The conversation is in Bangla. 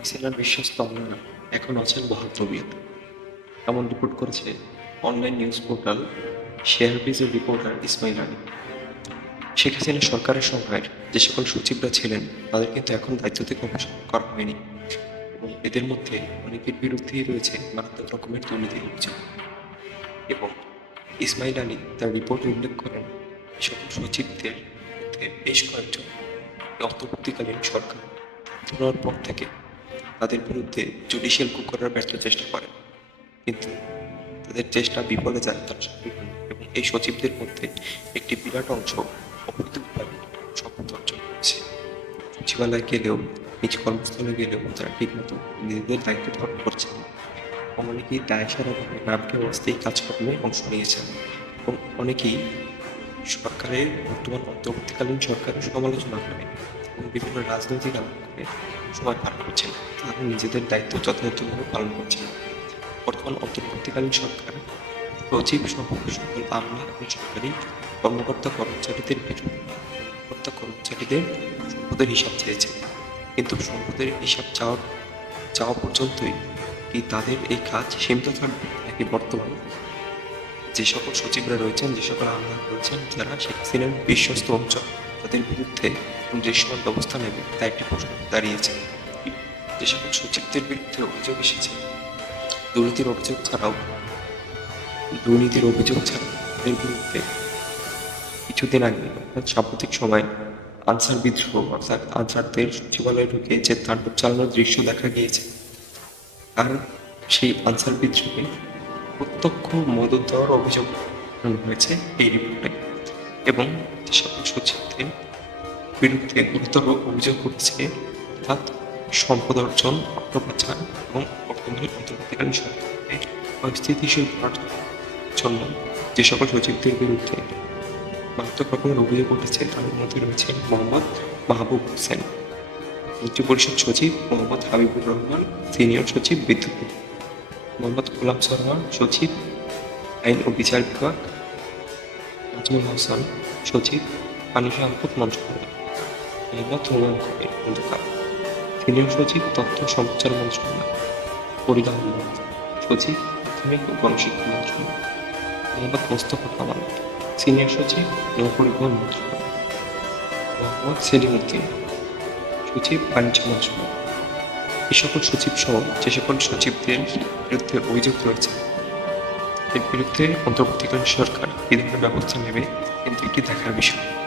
হাসিনার বিশ্বস্ত অন্যরা এখন আছেন বহাল তবিয়ত। এমন রিপোর্ট করেছে অনলাইন নিউজ পোর্টাল শেয়ার বিজের রিপোর্টার ইসমাইল আলী। শেখ হাসিনা সরকারের সময়ের যে সকল সচিবরা ছিলেন, তাদের কিন্তু এখন দায়িত্ব থেকে অপসারণ করা হয়নি। এবং এদের মধ্যে অনেকের বিরুদ্ধেই রয়েছে মারাত্মক রকমের দুর্নীতির অভিযোগ। এবং ইসমাইল আলী তার রিপোর্টে উল্লেখ করেন সকল সচিবদের মধ্যে বেশ কয়েকজন অন্তর্বর্তীকালীন সরকার নেওয়ার পর থেকে তাদের বিরুদ্ধে জুডিশিয়াল কু করার ব্যর্থ চেষ্টা করে। কিন্তু তাদের চেষ্টা বিফলে যায় তার এবং এই সচিবদের মধ্যে একটি বিরাট অংশ শপথ অর্জন করেছে। সচিবালয়ে গেলেও, নিজ কর্মস্থলে গেলেও তারা ঠিকমতো নিজেদের দায়িত্ব পালন করছেন অনেকেই দায় সারাভাবে নামকে অবস্থায় কাজকর্মে অংশ নিয়েছেন। এবং অনেকেই সরকারের বর্তমান অন্তর্বর্তীকালীন সরকারের সমালোচনা করে বিভিন্ন রাজনৈতিক করে সময় পার করছেন। তারা নিজেদের দায়িত্ব যথাযথভাবে পালন করছেন। বর্তমান অন্তর্বর্তীকালীন সরকার সচিব সহ সকল আমলা এবং সরকারি কর্মকর্তা কর্মচারীদের বিরুদ্ধে কর্মকর্তা কর্মচারীদের সম্পদের হিসাব চেয়েছে কিন্তু সম্পদের হিসাব চাওয়ার চাওয়া পর্যন্তই কি তাদের এই কাজ সীমিত থাকবে নাকি বর্তমানে যে সকল সচিবরা রয়েছেন, যে সকল আমলা রয়েছেন, যারা শেখ হাসিনার বিশ্বস্ত অঞ্চল। তাদের বিরুদ্ধে দৃশ্যমান ব্যবস্থা নেবে তা একটি প্রশ্ন দাঁড়িয়েছে। যে সকল সচিবদের বিরুদ্ধে অভিযোগ এসেছে, দুর্নীতির অভিযোগ ছাড়াও, দুর্নীতির অভিযোগ ছাড়াও বিরুদ্ধে কিছুদিন আগে, অর্থাৎ সাম্প্রতিক সময়, আনসার বিদ্রোহ, অর্থাৎ আনসারদের সচিবালয়ে ঢুকে যে তাণ্ডব চালানোর দৃশ্য দেখা গিয়েছে আর সেই আনসার বিদ্রোহে প্রত্যক্ষ মদত দেওয়ার অভিযোগ হয়েছে এই রিপোর্টে। এবং যে সকল সচিবদের বিরুদ্ধে গুরুতর অভিযোগ উঠছে অর্থাৎ সম্পদ অর্জন অর্থ এবং বর্তমানে অন্তর্বর্তীকালীন সরকারকে অস্থিতিশীল করার জন্য যে সকল সচিবদের বিরুদ্ধে মারাত্মক রকমের অভিযোগ উঠেছে তাদের মধ্যে রয়েছে মোহাম্মদ মাহবুব হোসেন মন্ত্রী পরিষদ সচিব মোহাম্মদ হাবিবুর রহমান, সিনিয়র সচিব বিদ্যুৎ। মোহাম্মদ গোলাম শর্মা সচিব আইন ও বিচার বিভাগ। নাজমুল হাসান, সচিব পানি সম্পদ মন্ত্রণালয়। সিনিয়র সচিব তথ্য সম্প্রচার মন্ত্রণালয়। আহমদ সচিব প্রাথমিক ও গণশিক্ষা মন্ত্রণালয়। মোস্তফা কামাল সিনিয়র সচিব নৌপরিবহন মন্ত্রণালয়। মোহাম্মদ সেলিম উদ্দিন। সচিব বাণিজ্য মন্ত্রণালয়। এই সকল সচিব সহ যে সকল সচিবদের বিরুদ্ধে অভিযোগ রয়েছে এর বিরুদ্ধে অন্তর্বর্তীকালীন সরকার বিভিন্ন ধরনের ব্যবস্থা নেবে কিন্তু একটি দেখার বিষয়।